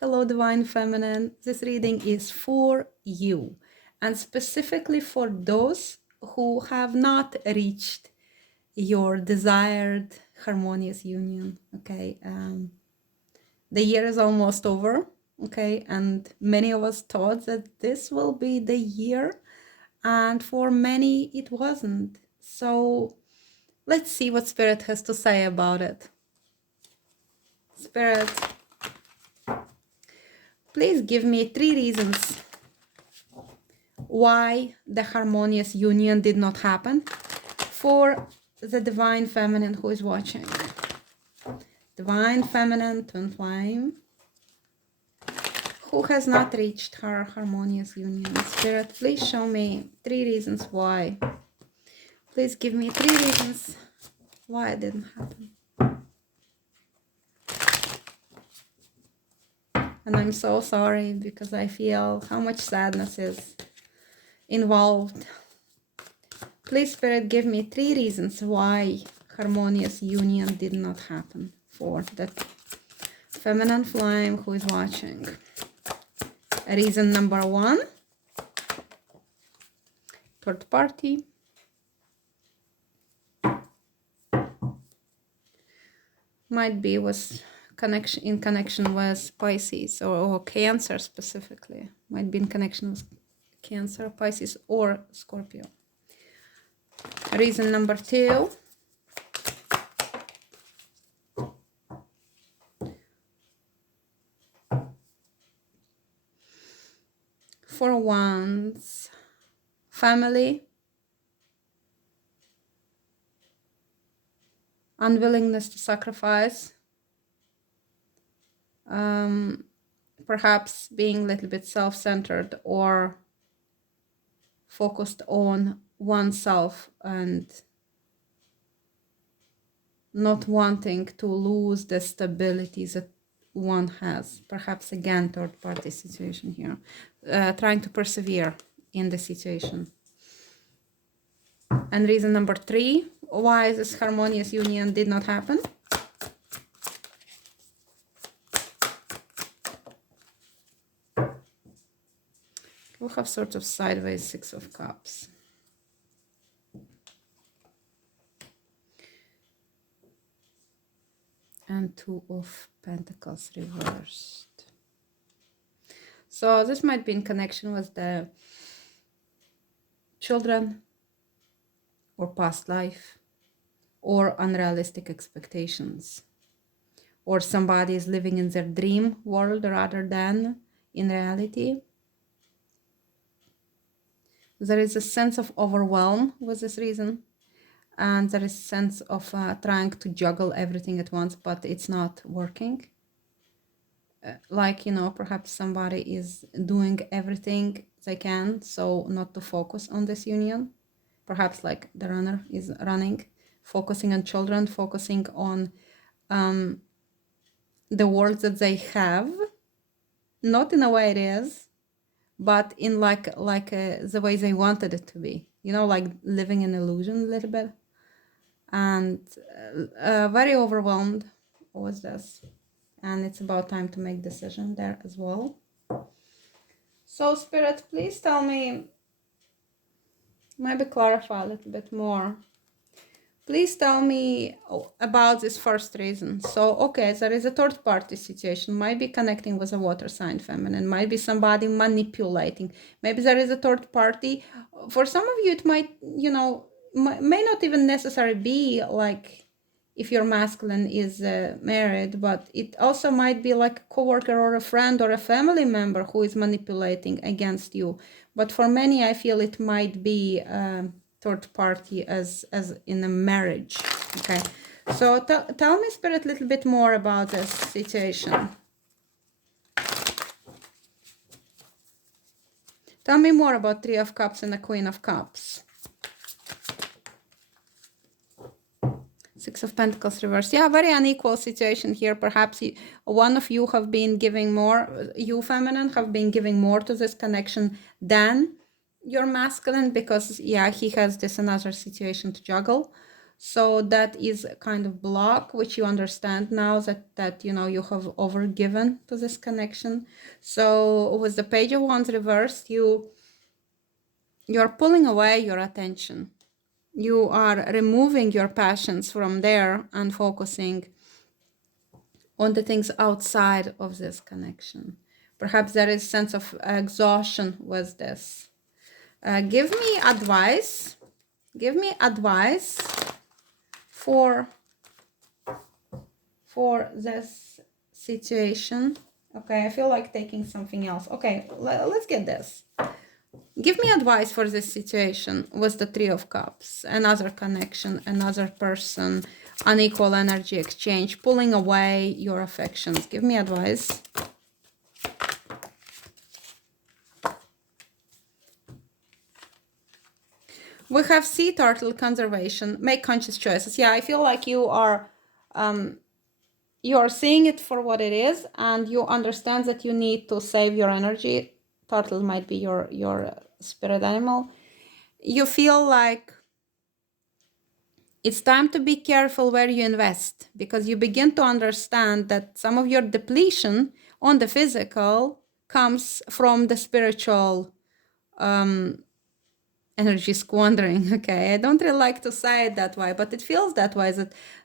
Hello, Divine Feminine. This reading is for you, and specifically for those who have not reached your desired harmonious union. Okay, the year is almost over. Okay, and many of us thought that this will be the year, and for many it wasn't. So let's see what Spirit has to say about it. Spirit, please give me 3 reasons why the harmonious union did not happen for the Divine Feminine who is watching. Divine Feminine, Twin Flame, who has not reached her harmonious union. Spirit, please show me 3 reasons why. Please give me 3 reasons why it didn't happen. And I'm so sorry because I feel how much sadness is involved. Please, Spirit, give me 3 reasons why harmonious union did not happen for that feminine flame who is watching. Reason number 1, third party. Might be was in connection with Pisces or Cancer specifically. Might be in connection with Cancer, Pisces, or Scorpio. Reason number 2, for one's family, unwillingness to sacrifice, perhaps being a little bit self-centered or focused on oneself and not wanting to lose the stability that one has. Perhaps again, third party situation here, trying to persevere in the situation. And reason number 3, why this harmonious union did not happen. We have sort of sideways 6 of Cups. And 2 of Pentacles reversed. So this might be in connection with the children or past life or unrealistic expectations, or somebody is living in their dream world rather than in reality. There is a sense of overwhelm with this reason, and there is a sense of trying to juggle everything at once, but it's not working. Like, you know, perhaps somebody is doing everything they can so not to focus on this union. Perhaps like the runner is running, focusing on children, focusing on the world that they have, not in a way it is, but in like the way they wanted it to be, you know, like living in illusion a little bit, and very overwhelmed with this, and it's about time to make decision there as well. So Spirit, please tell me, maybe clarify a little bit more. Please tell me about this first reason. So, okay, there is a third party situation, might be connecting with a water sign feminine, might be somebody manipulating. Maybe there is a third party. For some of you, it might, you know, may not even necessarily be like if your masculine is married, but it also might be like a coworker or a friend or a family member who is manipulating against you. But for many, I feel it might be third party as in a marriage. Okay, so tell me, Spirit, a little bit more about this situation. Tell me more about 3 of Cups and the Queen of Cups. 6 of Pentacles reversed. Yeah, very unequal situation here. Perhaps one of you have been giving more, you feminine have been giving more to this connection than your masculine, because yeah, he has this another situation to juggle. So that is a kind of block, which you understand now that you know you have overgiven to this connection. So with the Page of Wands reversed, you're pulling away your attention. You are removing your passions from there and focusing on the things outside of this connection. Perhaps there is a sense of exhaustion with this. Give me advice. Give me advice for this situation. Okay, I feel like taking something else. Okay, let's get this. Give me advice for this situation with the Three of Cups, another connection, another person, unequal energy exchange, pulling away your affections. Give me advice. We have Sea Turtle conservation, make conscious choices. Yeah, I feel like you are seeing it for what it is, and you understand that you need to save your energy. Turtle might be your spirit animal. You feel like it's time to be careful where you invest, because you begin to understand that some of your depletion on the physical comes from the spiritual energy squandering. Okay, I don't really like to say it that way, but it feels that way,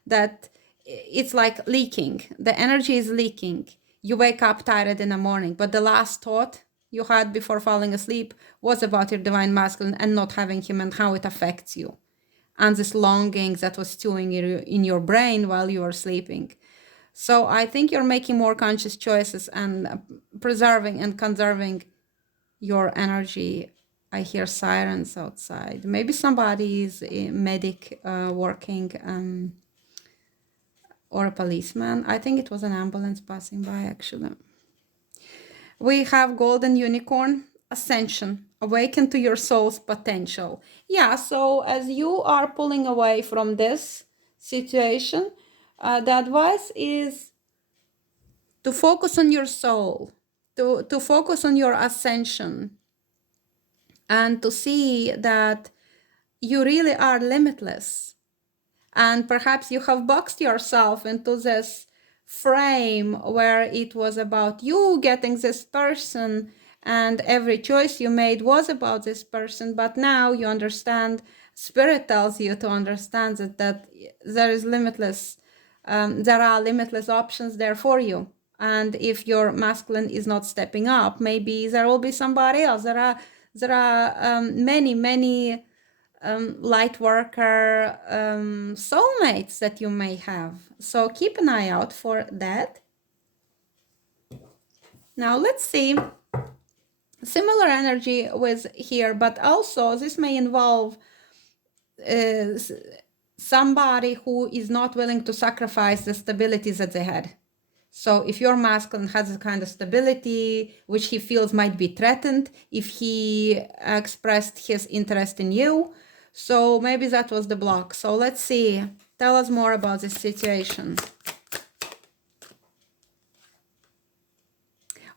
that it's like leaking. The energy is leaking. You wake up tired in the morning, but the last thought you had before falling asleep was about your divine masculine and not having him and how it affects you, and this longing that was stewing in your brain while you were sleeping. So I think you're making more conscious choices and preserving and conserving your energy. I hear sirens outside. Maybe somebody is a medic working, or a policeman. I think it was an ambulance passing by, actually. We have Golden Unicorn, Ascension, awaken to your soul's potential. Yeah, so as you are pulling away from this situation, the advice is to focus on your soul, to focus on your ascension, and to see that you really are limitless. And perhaps you have boxed yourself into this frame where it was about you getting this person and every choice you made was about this person. But now you understand, spirit tells you to understand that there is limitless, there are limitless options there for you. And if your masculine is not stepping up, maybe there will be somebody else. There are many light worker soulmates that you may have. So keep an eye out for that. Now let's see similar energy with here, but also this may involve somebody who is not willing to sacrifice the stability that they had. So if your masculine has a kind of stability which he feels might be threatened if he expressed his interest in you, so maybe that was the block. So let's see. Tell us more about this situation.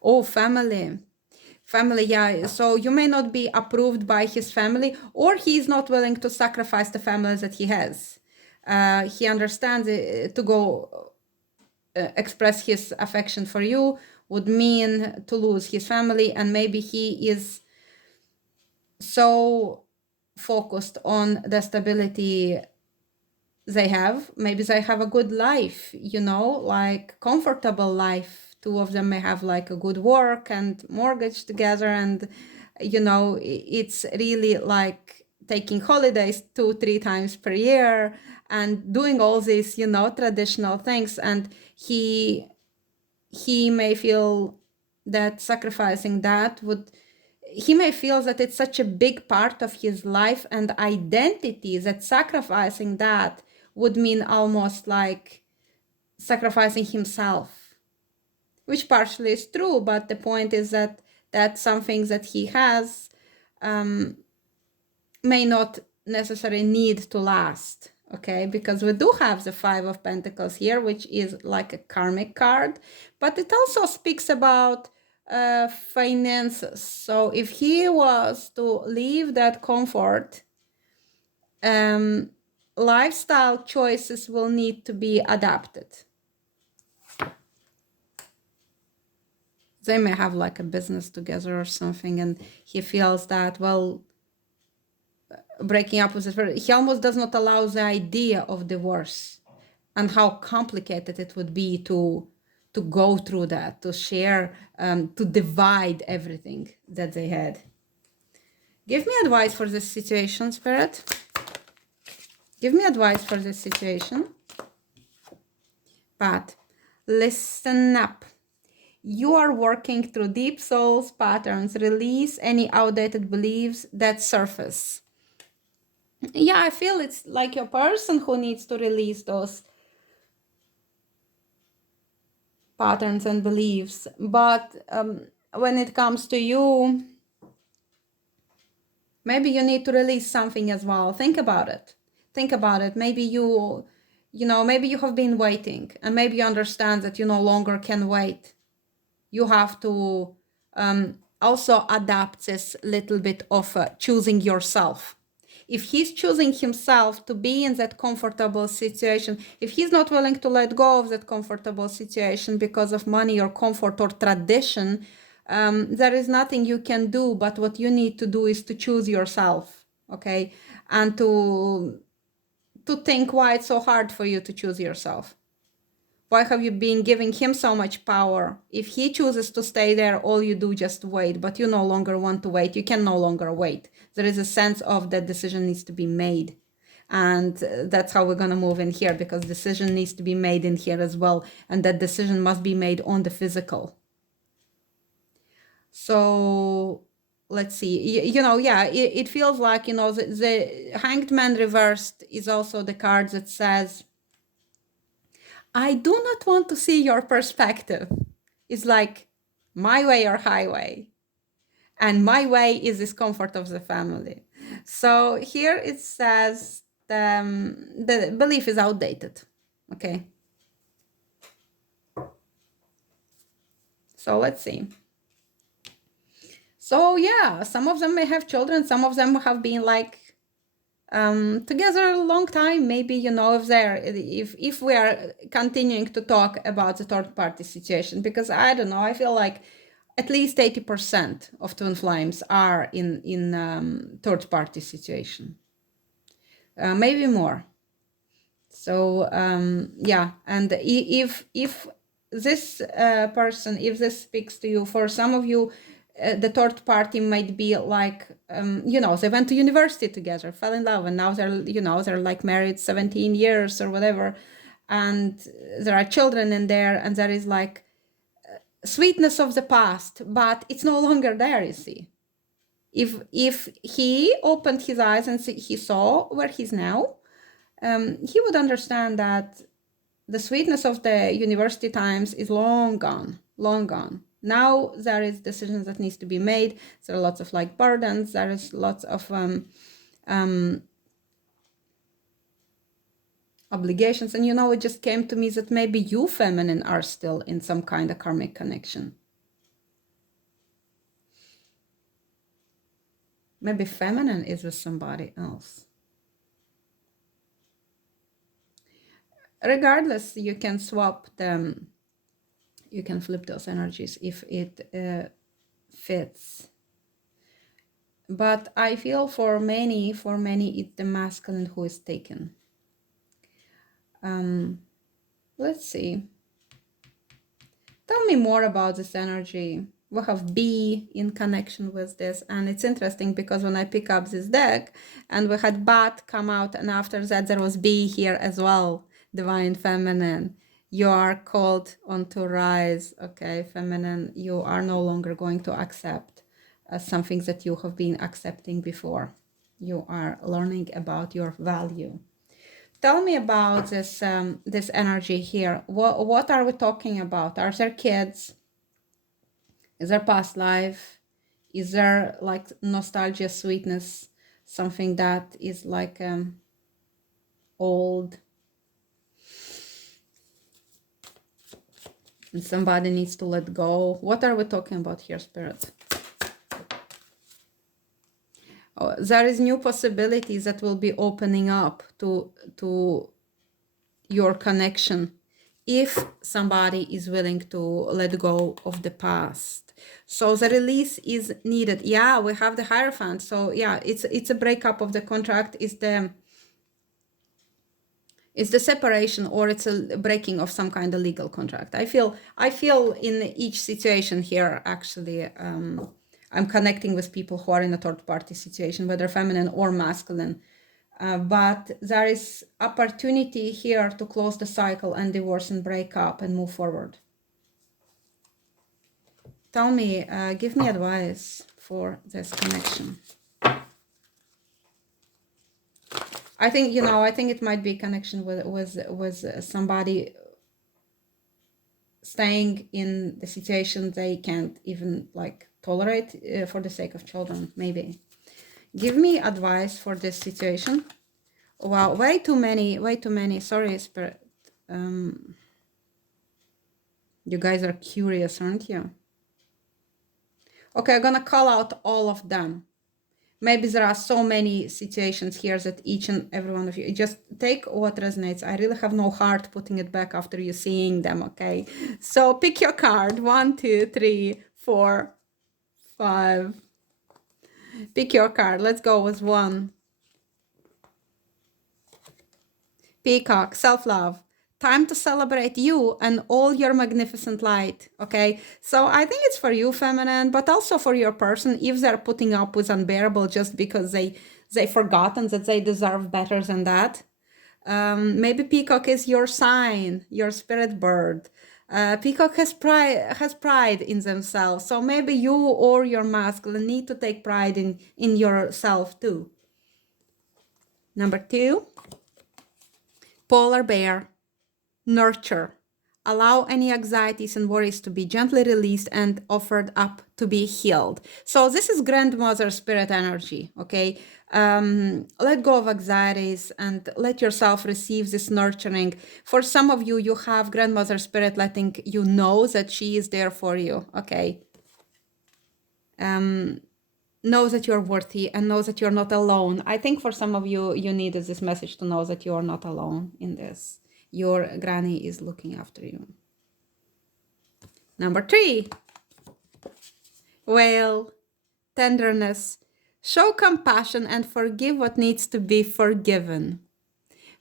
Oh, family. Family, yeah. So you may not be approved by his family, or he is not willing to sacrifice the family that he has. He understands to go express his affection for you would mean to lose his family, and maybe he is so focused on the stability they have. Maybe they have a good life, you know, like comfortable life. Two of them may have like a good work and mortgage together, and you know, it's really like taking holidays 2-3 times per year and doing all these, you know, traditional things. And he may feel that sacrificing that would, he may feel that it's such a big part of his life and identity that sacrificing that would mean almost like sacrificing himself, which partially is true, but the point is that some things that he has may not necessarily need to last. Okay, because we do have the Five of Pentacles here, which is like a karmic card, but it also speaks about finances. So if he was to leave that comfort, lifestyle choices will need to be adapted. They may have like a business together or something, and he feels that, well, breaking up with this, he almost does not allow the idea of divorce and how complicated it would be to go through that, to share, to divide everything that they had. Give me advice for this situation, Spirit. Give me advice for this situation. But listen up. You are working through deep souls patterns. Release any outdated beliefs that surface. Yeah, I feel it's like your person who needs to release those patterns and beliefs. But when it comes to you, maybe you need to release something as well. Think about it. Think about it. Maybe maybe you have been waiting, and maybe you understand that you no longer can wait. You have to also adapt this little bit of choosing yourself. If he's choosing himself to be in that comfortable situation, if he's not willing to let go of that comfortable situation because of money or comfort or tradition, there is nothing you can do, but what you need to do is to choose yourself, okay? And to think why it's so hard for you to choose yourself. Why have you been giving him so much power? If he chooses to stay there, all you do just wait, but you no longer want to wait. You can no longer wait. There is a sense of that decision needs to be made. And that's how we're going to move in here, because decision needs to be made in here as well. And that decision must be made on the physical. So let's see, it feels like, the Hanged Man reversed is also the card that says, I do not want to see your perspective. It's like my way or highway. And my way is this comfort of the family. So here it says the belief is outdated. Okay. So let's see. So yeah, some of them may have children. Some of them have been like together a long time. Maybe, if we are continuing to talk about the third party situation, because I don't know, I feel like at least 80% of twin flames are in third party situation, maybe more. So yeah, and if this person, if this speaks to you, for some of you, the third party might be like, they went to university together, fell in love, and now they're like married 17 years or whatever, and there are children in there, and there is like sweetness of the past, but it's no longer there, you see. If he opened his eyes and he saw where he's now, he would understand that the sweetness of the university times is long gone, long gone. Now there is decisions that needs to be made. There are lots of like burdens. There is lots of obligations. And it just came to me that maybe you feminine are still in some kind of karmic connection. Maybe feminine is with somebody else. Regardless, you can swap them. You can flip those energies if it fits. But I feel for many, it's the masculine who is taken. Let's see. Tell me more about this energy. We have B in connection with this, and it's interesting because when I pick up this deck, and we had Bat come out, and after that there was B here as well, Divine Feminine. You are called on to rise, okay, Feminine. You are no longer going to accept something that you have been accepting before. You are learning about your value. Tell me about this this energy here. What are we talking about? Are there kids? Is there past life? Is there like nostalgia, sweetness, something that is like old? And somebody needs to let go. What are we talking about here, Spirit? There is new possibilities that will be opening up to your connection if somebody is willing to let go of the past. So the release is needed. Yeah, we have the Hierophant. So yeah, it's a breakup of the contract. It's the separation, or it's a breaking of some kind of legal contract. I feel in each situation here, actually, I'm connecting with people who are in a third party situation, whether feminine or masculine. But there is opportunity here to close the cycle and divorce and break up and move forward. Tell me, give me advice for this connection. I think, I think it might be a connection with somebody staying in the situation they can't even like tolerate for the sake of children, maybe. Give me advice for this situation. Wow, way too many. Sorry, Spirit. You guys are curious, aren't you? Okay, I'm gonna call out all of them. Maybe there are so many situations here that each and every one of you, just take what resonates. I really have no heart putting it back after you seeing them, okay? So pick your card. 1, 2, 3, 4, 5. Pick your card. Let's go with 1. Peacock, self-love. Time to celebrate you and all your magnificent light, okay? So I think it's for you, feminine, but also for your person, if they're putting up with unbearable just because they forgotten that they deserve better than that. Maybe Peacock is your sign, your spirit bird. Peacock has pride in themselves. So maybe you or your masculine need to take pride in yourself too. Number 2, polar bear. Nurture. Allow any anxieties and worries to be gently released and offered up to be healed. So this is grandmother spirit energy, okay? Let go of anxieties and let yourself receive this nurturing. For some of you, you have grandmother spirit letting you know that she is there for you, okay? Know that you're worthy and know that you're not alone. I think for some of you, you needed this message to know that you are not alone in this. Your granny is looking after you. Number 3, whale, tenderness. Show compassion and forgive what needs to be forgiven.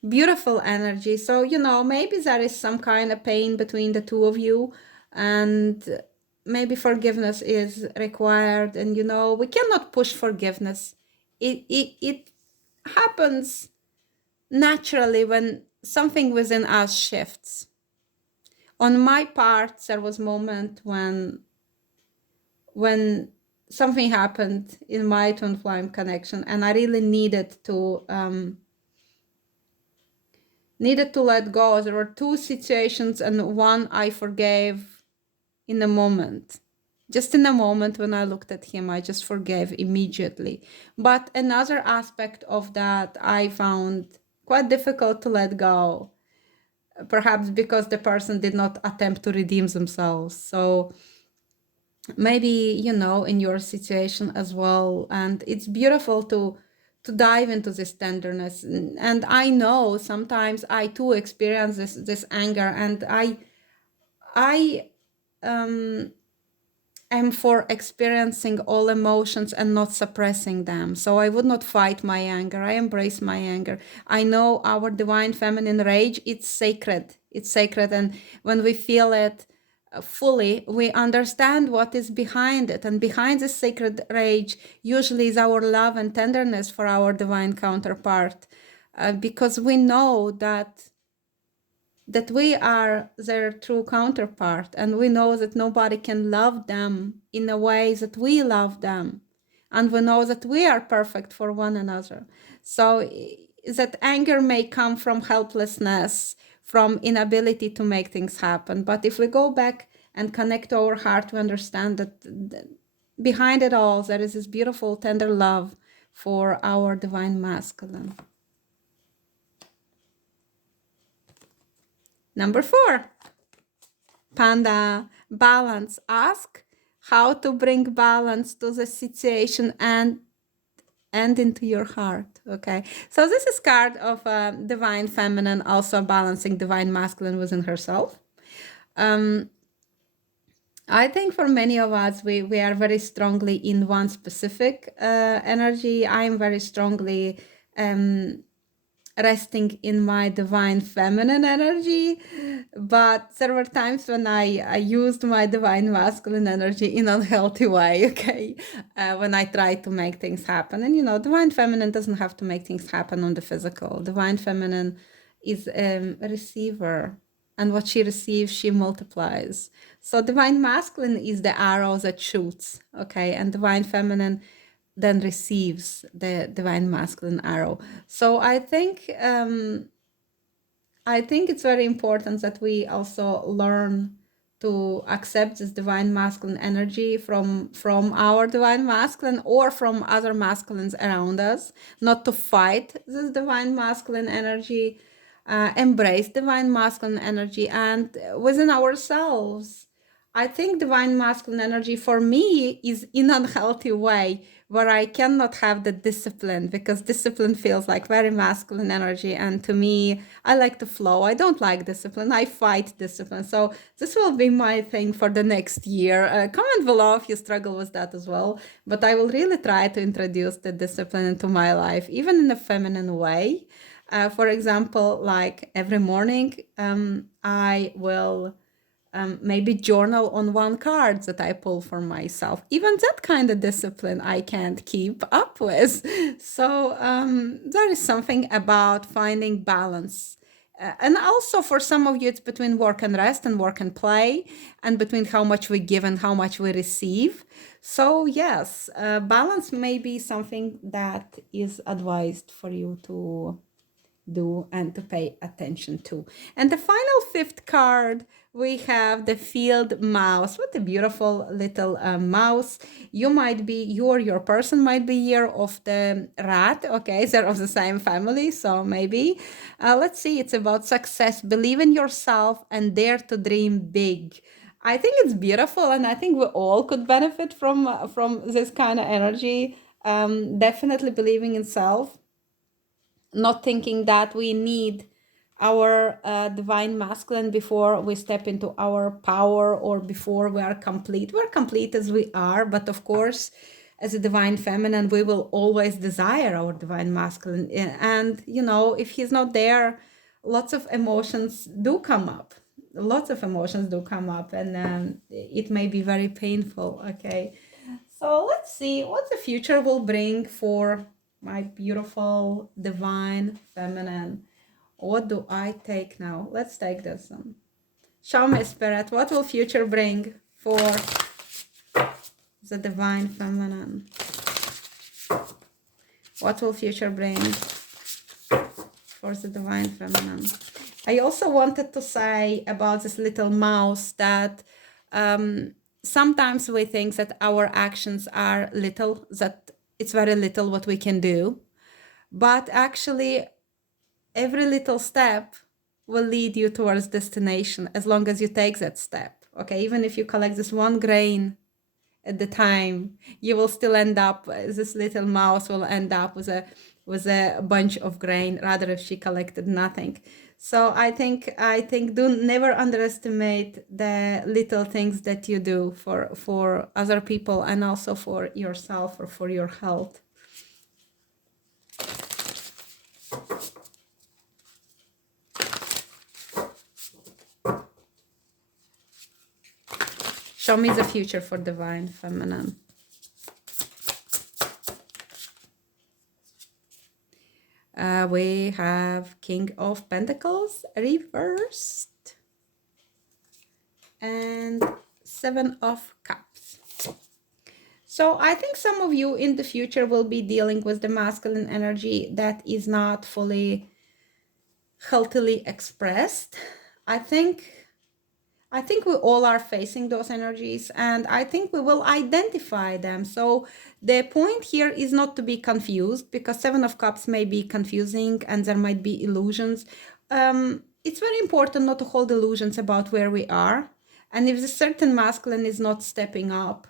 Beautiful energy. So, maybe there is some kind of pain between the two of you, and maybe forgiveness is required. And, we cannot push forgiveness. It happens naturally when something within us shifts. On my part, there was a moment when something happened in my twin flame connection, and I really needed to let go. There were 2 situations, and one I forgave in a moment. Just in a moment when I looked at him, I just forgave immediately. But another aspect of that I found quite difficult to let go, perhaps because the person did not attempt to redeem themselves. So maybe, in your situation as well. And it's beautiful to dive into this tenderness. And I know sometimes I too experience this anger, and I am for experiencing all emotions and not suppressing them. So I would not fight my anger. I embrace my anger. I know our divine feminine rage, it's sacred. It's sacred. And when we feel it fully, we understand what is behind it. And behind this sacred rage usually is our love and tenderness for our divine counterpart. Because we know that we are their true counterpart, and we know that nobody can love them in a way that we love them, and we know that we are perfect for one another. So that anger may come from helplessness, from inability to make things happen, but if we go back and connect to our heart, we understand that behind it all there is this beautiful tender love for our divine masculine. Number 4, Panda, balance. Ask how to bring balance to the situation and and into your heart. Okay, so this is card of divine feminine, also balancing divine masculine within herself. I think for many of us, we are very strongly in one specific energy. I am very strongly resting in my divine feminine energy, but there were times when I used my divine masculine energy in an unhealthy way. Okay, when I tried to make things happen. And divine feminine doesn't have to make things happen on the physical. Divine feminine is a receiver, and what she receives she multiplies. So divine masculine is the arrow that shoots, okay, and divine feminine then receives the divine masculine arrow. So I think it's very important that we also learn to accept this divine masculine energy from our divine masculine or from other masculines around us, not to fight this divine masculine energy, embrace divine masculine energy, and within ourselves. I think divine masculine energy for me is in an unhealthy way where I cannot have the discipline, because discipline feels like very masculine energy. And to me, I like to flow. I don't like discipline. I fight discipline. So this will be my thing for the next year. Comment below if you struggle with that as well. But I will really try to introduce the discipline into my life, even in a feminine way. For example, like every morning, I will maybe journal on one card that I pull for myself. Even that kind of discipline I can't keep up with. So there is something about finding balance. And also for some of you, it's between work and rest and work and play, and between how much we give and how much we receive. So yes, balance may be something that is advised for you to do and to pay attention to. And the final fifth card, we have the field mouse. What a beautiful little mouse. You might be, you or your person might be year of the rat. Okay, they're of the same family, so maybe. Let's see, it's about success. Believe in yourself and dare to dream big. I think it's beautiful, and I think we all could benefit from this kind of energy. Definitely believing in self, not thinking that we need our divine masculine before we step into our power, or before we are complete. We're complete as we are, but of course, as a divine feminine, we will always desire our divine masculine. And, if he's not there, lots of emotions do come up. Lots of emotions do come up, and it may be very painful. Okay. So let's see what the future will bring for my beautiful divine feminine. What do I take now? Let's take this one. Show me, spirit, what will future bring for the divine feminine? What will future bring for the divine feminine? I also wanted to say about this little mouse that sometimes we think that our actions are little, that it's very little what we can do. But actually, every little step will lead you towards destination as long as you take that step. Okay, even if you collect this one grain at the time, you will still end up, this little mouse will end up with a bunch of grain, rather if she collected nothing. So I think do never underestimate the little things that you do for other people, and also for yourself or for your health. Show me the future for divine feminine. We have King of Pentacles reversed and Seven of Cups. So I think some of you in the future will be dealing with the masculine energy that is not fully healthily expressed. I think we all are facing those energies, and I think we will identify them. So the point here is not to be confused, because Seven of Cups may be confusing and there might be illusions. It's very important not to hold illusions about where we are. And if a certain masculine is not stepping up,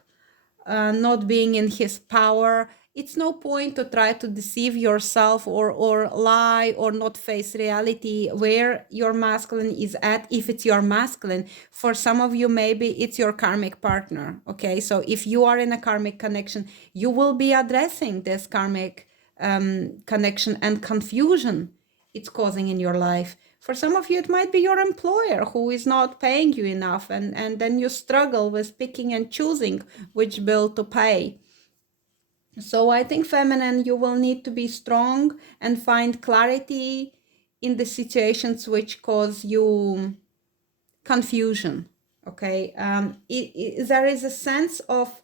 not being in his power, it's no point to try to deceive yourself or lie or not face reality where your masculine is at, if it's your masculine. For some of you, maybe it's your karmic partner. Okay, so if you are in a karmic connection, you will be addressing this karmic connection and confusion it's causing in your life. For some of you, it might be your employer who is not paying you enough, and then you struggle with picking and choosing which bill to pay. So I think, feminine, you will need to be strong and find clarity in the situations which cause you confusion. Okay, there is a sense of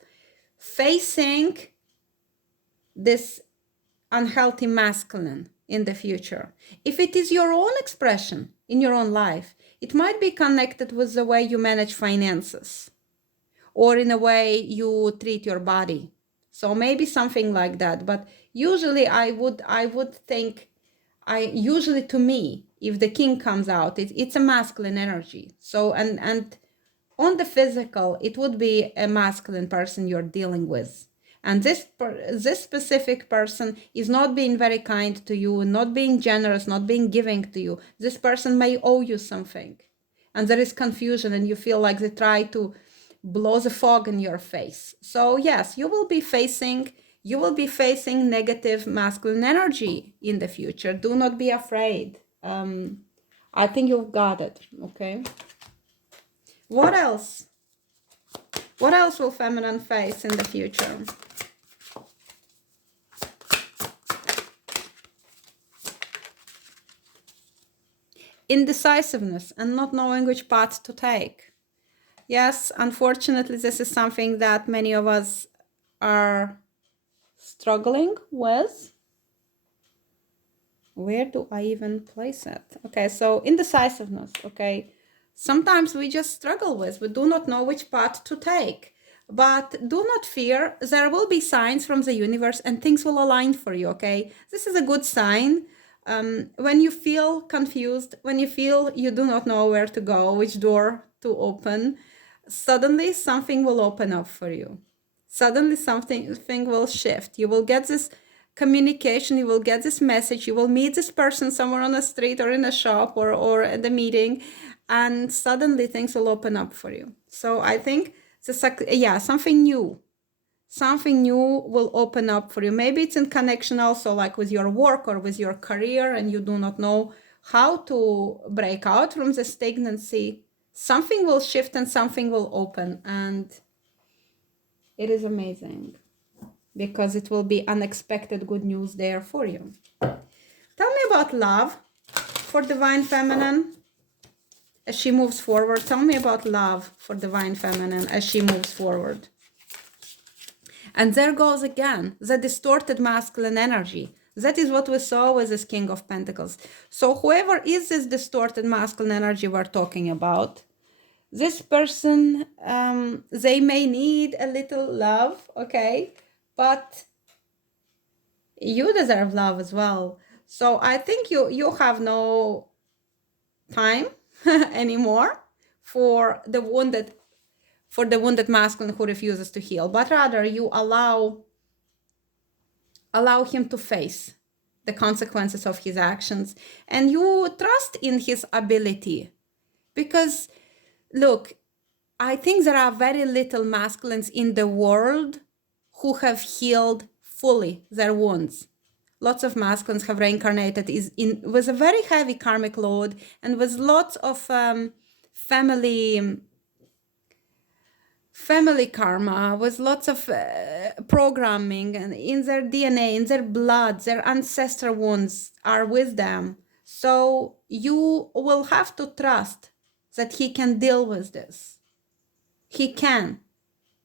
facing this unhealthy masculine in the future. If it is your own expression in your own life, it might be connected with the way you manage finances or in a way you treat your body. So maybe something like that. But usually I would think, usually to me, if the king comes out, it's a masculine energy. So and on the physical, it would be a masculine person you're dealing with. And this specific person is not being very kind to you, not being generous, not being giving to you. This person may owe you something. And there is confusion and you feel like they try to blow the fog in your face. So yes, you will be facing negative masculine energy in the future. Do not be afraid. I think you've got it. Okay. What else? What else will feminine face in the future? Indecisiveness and not knowing which path to take. Yes, unfortunately, this is something that many of us are struggling with. Where do I even place it? Okay, so indecisiveness, okay. Sometimes we just struggle with, we do not know which path to take. But do not fear, there will be signs from the universe and things will align for you, okay? This is a good sign. When you feel confused, when you feel you do not know where to go, which door to open, suddenly something will open up for you. Suddenly something will shift. You will get this communication, you will get this message, you will meet this person somewhere on the street or in a shop or at the meeting, and suddenly things will open up for you. So I think something new will open up for you. Maybe it's in connection also like with your work or with your career, and you do not know how to break out from the stagnancy. Something will shift and something will open, and it is amazing because it will be unexpected good news there for you. Tell me about love for divine feminine as she moves forward. Tell me about love for divine feminine as she moves forward. And there goes again the distorted masculine energy. That is what we saw with this King of Pentacles. So whoever is this distorted masculine energy we're talking about, this person, they may need a little love, okay? But you deserve love as well. So I think you have no time anymore for the wounded masculine who refuses to heal, but rather you allow him to face the consequences of his actions, and you trust in his ability. Because look, I think there are very little masculines in the world who have healed fully their wounds. Lots of masculines have reincarnated with a very heavy karmic load and with lots of family karma, with lots of programming and in their DNA, in their blood, their ancestral wounds are with them. So you will have to trust that he can deal with this. He can.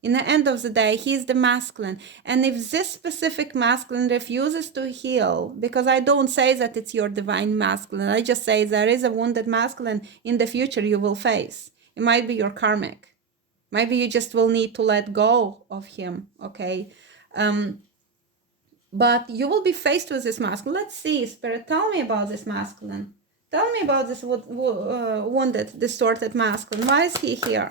In the end of the day, he is the masculine. And if this specific masculine refuses to heal, because I don't say that it's your divine masculine, I just say there is a wounded masculine in the future you will face. It might be your karmic. Maybe you just will need to let go of him, okay? But you will be faced with this masculine. Let's see, Spirit, tell me about this masculine. Tell me about this wounded, distorted masculine. Why is he here?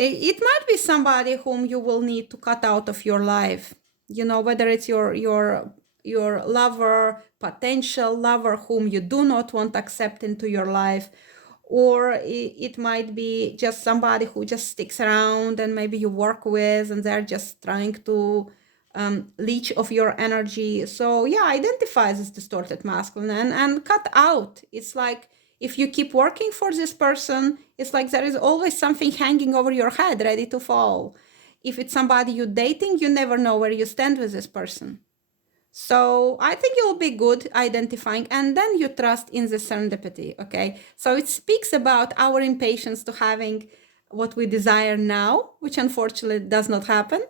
It might be somebody whom you will need to cut out of your life. You know, whether it's your lover, potential lover whom you do not want to accept into your life, or it might be just somebody who just sticks around and maybe you work with and they're just trying to leech of your energy. So yeah, identify this distorted masculine and cut out. It's like if you keep working for this person, it's like there is always something hanging over your head ready to fall. If it's somebody you're dating, you never know where you stand with this person. So I think you'll be good identifying, and then you trust in the serendipity. Okay, so it speaks about our impatience to having what we desire now, which unfortunately does not happen,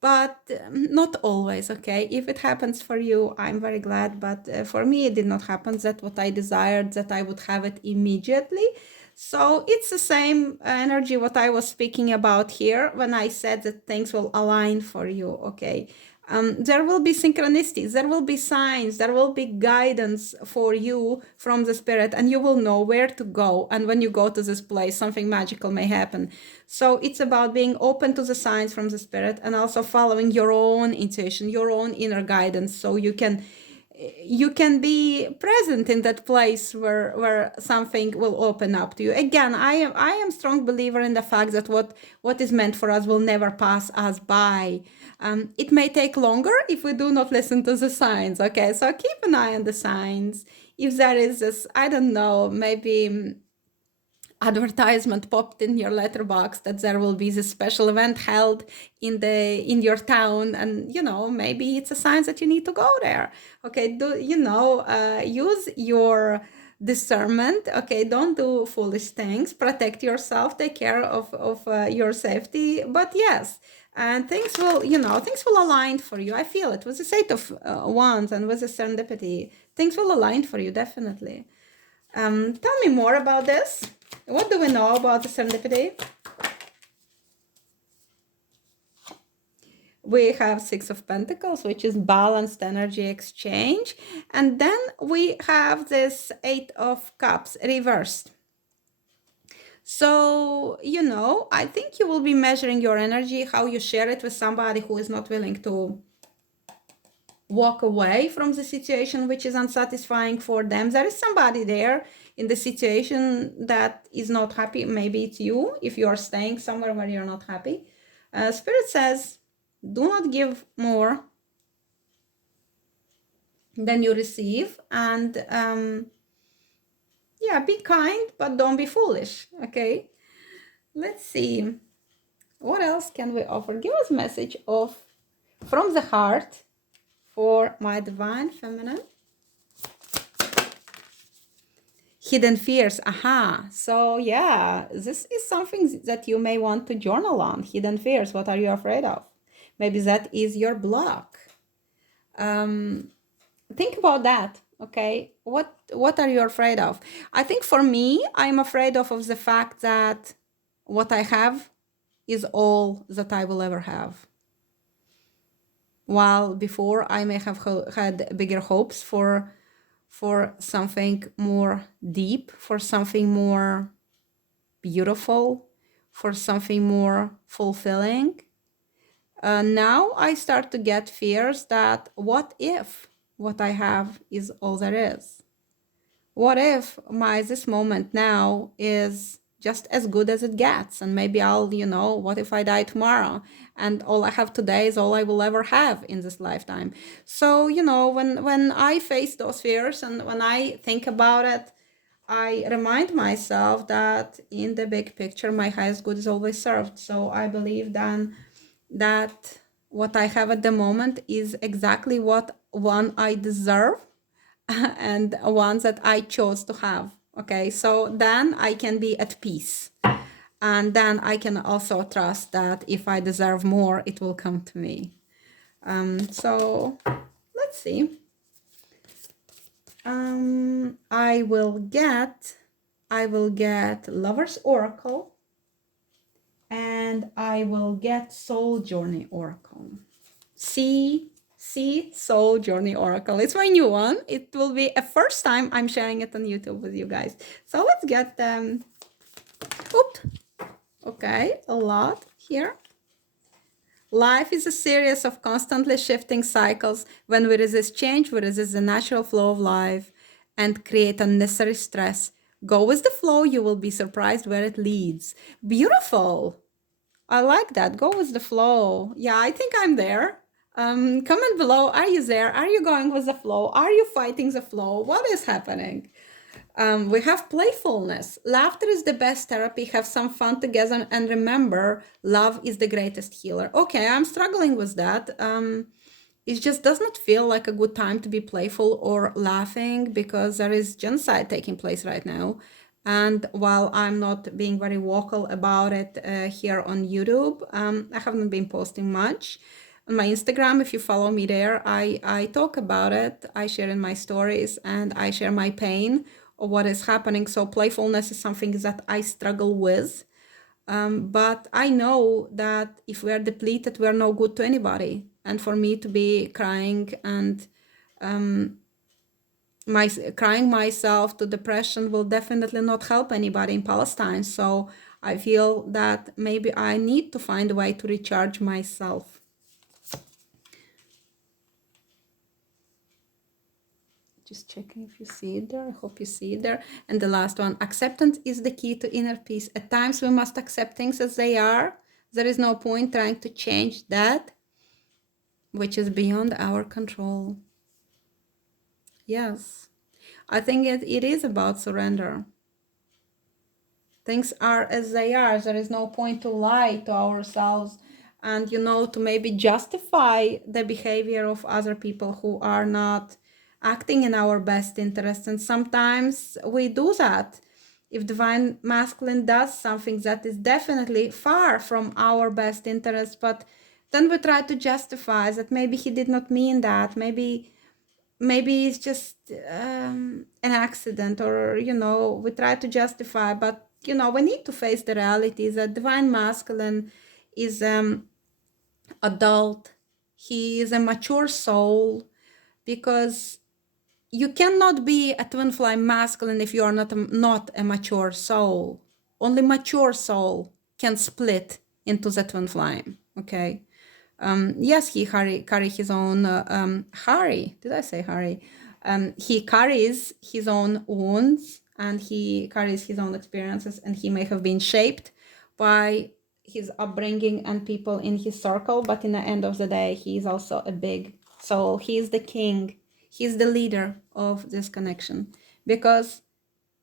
but not always. Okay, if it happens for you, I'm very glad, but for me it did not happen. That what I desired, that I would have it immediately. So it's the same energy what I was speaking about here when I said that things will align for you. Okay, there will be synchronicities, there will be signs, there will be guidance for you from the spirit, and you will know where to go. And when you go to this place, something magical may happen. So it's about being open to the signs from the spirit and also following your own intuition, your own inner guidance, so you can be present in that place where something will open up to you. Again, I am strong believer in the fact that what is meant for us will never pass us by. It may take longer if we do not listen to the signs. Okay, so keep an eye on the signs. If there is this, I don't know, maybe advertisement popped in your letterbox that there will be this special event held in your town, and maybe it's a sign that you need to go there. Okay, use your discernment. Okay, don't do foolish things, protect yourself, take care of your safety. But yes, and things will align for you. I feel it with the Eight of Wands and with the serendipity, things will align for you, definitely. Tell me more about this. What do we know about the serendipity? We have Six of Pentacles, which is balanced energy exchange. And then we have this Eight of Cups reversed. So, I think you will be measuring your energy, how you share it with somebody who is not willing to walk away from the situation which is unsatisfying for them. There is somebody there in the situation that is not happy. Maybe it's you, if you are staying somewhere where you're not happy. Spirit says, do not give more than you receive, and be kind, but don't be foolish. Okay, let's see, what else can we offer? Give us a message from the heart for my divine feminine. Hidden fears. Aha. So yeah, this is something that you may want to journal on. Hidden fears. What are you afraid of? Maybe that is your block. Think about that. Okay, what are you afraid of? I think for me, I'm afraid of the fact that what I have is all that I will ever have. While before I may have had bigger hopes for something more deep, for something more beautiful, for something more fulfilling. Now I start to get fears that what if what I have is all there is? What if this moment now is just as good as it gets, and maybe I'll, what if I die tomorrow and all I have today is all I will ever have in this lifetime? So, when I face those fears and when I think about it, I remind myself that in the big picture, my highest good is always served. So I believe then that what I have at the moment is exactly what one I deserve and ones that I chose to have. Okay, so then I can be at peace. And then I can also trust that if I deserve more, it will come to me. So let's see. I will get Lover's Oracle, and I will get Soul Journey Oracle. See Soul Journey Oracle. It's my new one. It will be a first time I'm sharing it on YouTube with you guys. So let's get them. Oops. Okay, a lot here. Life is a series of constantly shifting cycles. When we resist change, we resist the natural flow of life and create unnecessary stress. Go with the flow, you will be surprised where it leads. Beautiful. I like that. Go with the flow. Yeah, I think I'm there. Comment below. Are you there? Are you going with the flow? Are you fighting the flow? What is happening? We have playfulness. Laughter is the best therapy. Have some fun together and remember, love is the greatest healer. Okay, I'm struggling with that. It just does not feel like a good time to be playful or laughing because there is genocide taking place right now. And while I'm not being very vocal about it here on YouTube, I haven't been posting much. On my Instagram, if you follow me there, I talk about it. I share in my stories and I share my pain of what is happening. So playfulness is something that I struggle with. But I know that if we are depleted, we are no good to anybody. And for me to be crying and crying myself to depression will definitely not help anybody in Palestine. So I feel that maybe I need to find a way to recharge myself. Just checking if you see it there. I hope you see it there. And the last one, acceptance is the key to inner peace. At times we must accept things as they are. There is no point trying to change that which is beyond our control. Yes, I think it is about surrender. Things are as they are. There is no point to lie to ourselves and, to maybe justify the behavior of other people who are not acting in our best interest. And sometimes we do that. If divine masculine does something that is definitely far from our best interest, but then we try to justify that maybe he did not mean that, maybe it's just an accident, or we try to justify, but we need to face the reality that divine masculine is adult. He is a mature soul, because you cannot be a twin flame masculine if you are not a mature soul. Only mature soul can split into the twin flame. Okay. Yes, he carry his own Harry. Did I say Harry? He carries his own wounds and he carries his own experiences, and he may have been shaped by his upbringing and people in his circle, but in the end of the day, he is also a big soul. He is the king. He's the leader of this connection, because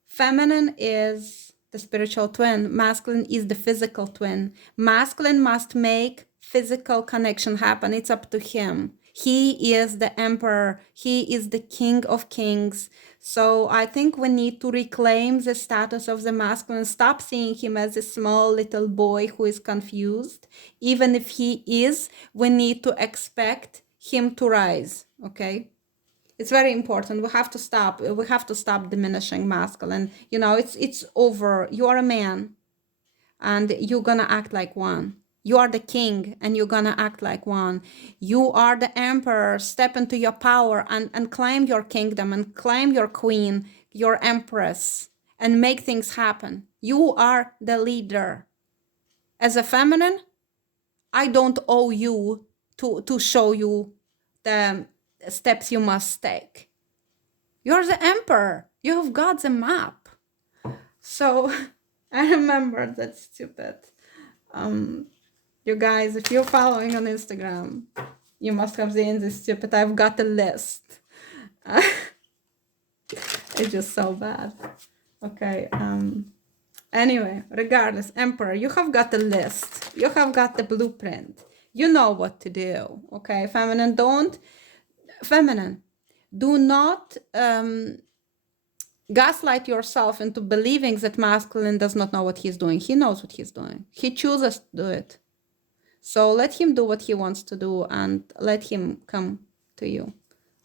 feminine is the spiritual twin. Masculine is the physical twin. Masculine must make physical connection happen. It's up to him. He is the emperor. He is the king of kings. So I think we need to reclaim the status of the masculine. Stop seeing him as a small little boy who is confused. Even if he is, we need to expect him to rise. Okay? It's very important. We have to stop diminishing masculine. It's over. You are a man and you're gonna act like one. You are the king and you're gonna act like one. You are the emperor. Step into your power and claim your kingdom and claim your queen, your empress, and make things happen. You are the leader. As a feminine, I don't owe you to show you the steps you must take. You're the emperor. You have got the map. So I remember that stupid. You guys, if you're following on Instagram, you must have seen this stupid I've got a list. It's just so bad. Okay. Anyway, regardless, emperor, you have got a list. You have got the blueprint. You know what to do. Okay, feminine, do not gaslight yourself into believing that masculine does not know what he's doing. He knows what he's doing. He chooses to do it. So let him do what he wants to do and let him come to you.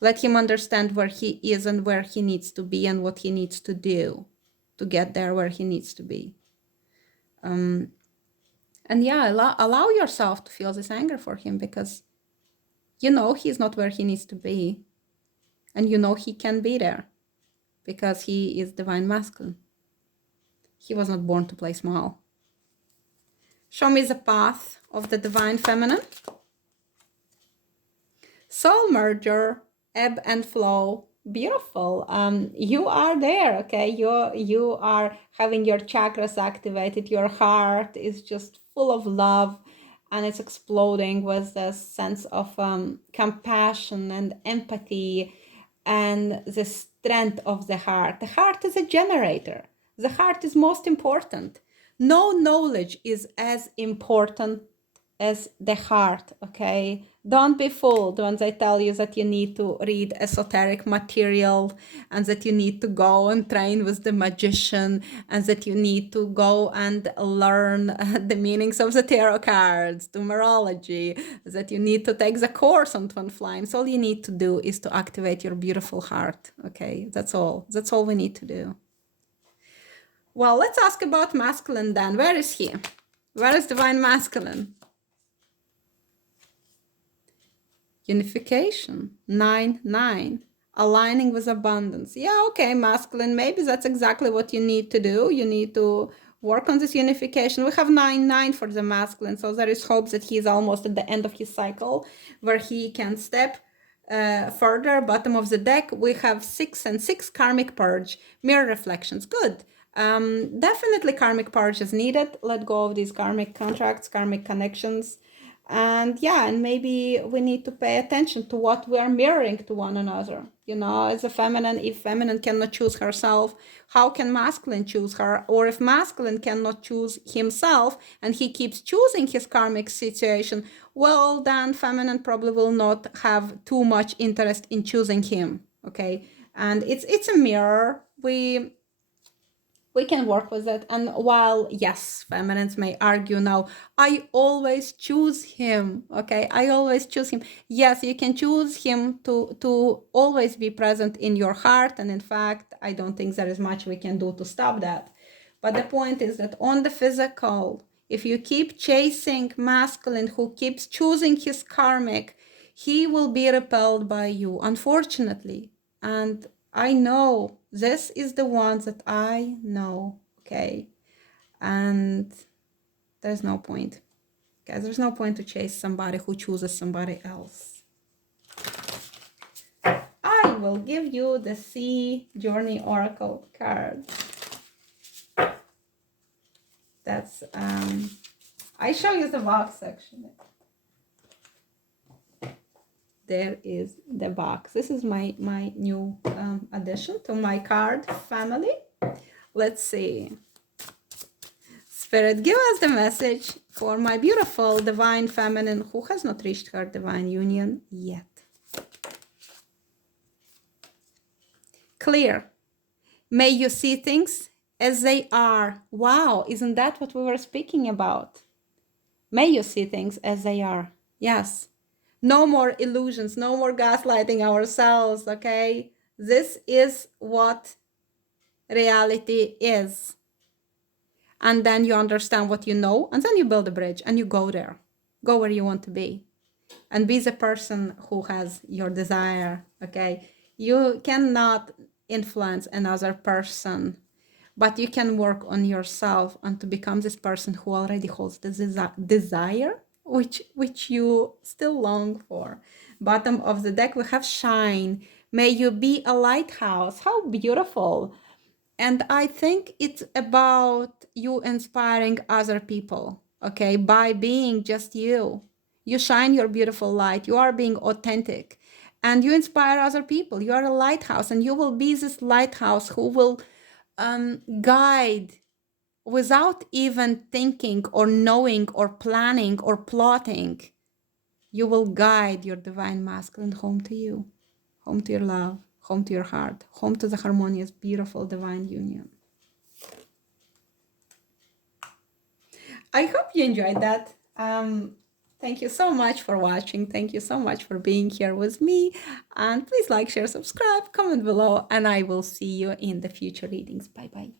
Let him understand where he is and where he needs to be and what he needs to do to get there where he needs to be. And yeah, allow yourself to feel this anger for him, because he's not where he needs to be. And he can be there, because he is divine masculine. He was not born to play small. Show me the path of the divine feminine. Soul merger, ebb and flow. Beautiful. You are there, okay? You are having your chakras activated. Your heart is just full of love, and it's exploding with this sense of compassion and empathy and the strength of the heart. The heart is a generator. The heart is most important. No knowledge is as important as the heart, okay? Don't be fooled when they tell you that you need to read esoteric material and that you need to go and train with the magician and that you need to go and learn the meanings of the tarot cards, numerology, that you need to take the course on twin flames. All you need to do is to activate your beautiful heart, okay? That's all. That's all we need to do. Well, let's ask about masculine then. Where is he? Where is divine masculine? Unification, 9-9, aligning with abundance. Yeah, okay, masculine, maybe that's exactly what you need to do. You need to work on this unification. We have 9-9 for the masculine, so there is hope that he's almost at the end of his cycle where he can step further. Bottom of the deck, we have 6 and 6 karmic purge, mirror reflections. Good. Definitely karmic purge is needed. Let go of these karmic contracts, karmic connections. And yeah, and maybe we need to pay attention to what we are mirroring to one another. You know, as a feminine, if feminine cannot choose herself, how can masculine choose her? Or if masculine cannot choose himself and he keeps choosing his karmic situation, well, then feminine probably will not have too much interest in choosing him. Okay. And it's a mirror. We can work with it. And while, yes, feminines may argue now, I always choose him, okay? I always choose him. Yes, you can choose him to always be present in your heart. And in fact, I don't think there is much we can do to stop that. But the point is that on the physical, if you keep chasing masculine who keeps choosing his karmic, he will be repelled by you, unfortunately. And I know this is the one that I know, okay? And there's no point. Guys, there's no point to chase somebody who chooses somebody else. I will give you the Sea Journey Oracle card. That's, I show you the box section. There is the box. This is my new addition to my card family. Let's see. Spirit, give us the message for my beautiful divine feminine who has not reached her divine union yet. Clear. May you see things as they are. Wow, isn't that what we were speaking about? May you see things as they are. Yes. No more illusions, no more gaslighting ourselves, okay? This is what reality is. And then you understand what you know, and then you build a bridge and you go there. Go where you want to be. And be the person who has your desire, okay? You cannot influence another person, but you can work on yourself and to become this person who already holds the desire which you still long for. Bottom of the deck, we have shine. May you be a lighthouse. How beautiful. And I think it's about you inspiring other people, okay? By being just you. You shine your beautiful light. You are being authentic. And you inspire other people. You are a lighthouse. And you will be this lighthouse who will guide without even thinking or knowing or planning or plotting. You will guide your divine masculine home to you, home to your love, home to your heart, home to the harmonious, beautiful divine union. I hope you enjoyed that. Thank you so much for watching. Thank you so much for being here with me. And please like, share, subscribe, comment below, and I will see you in the future readings. Bye-bye.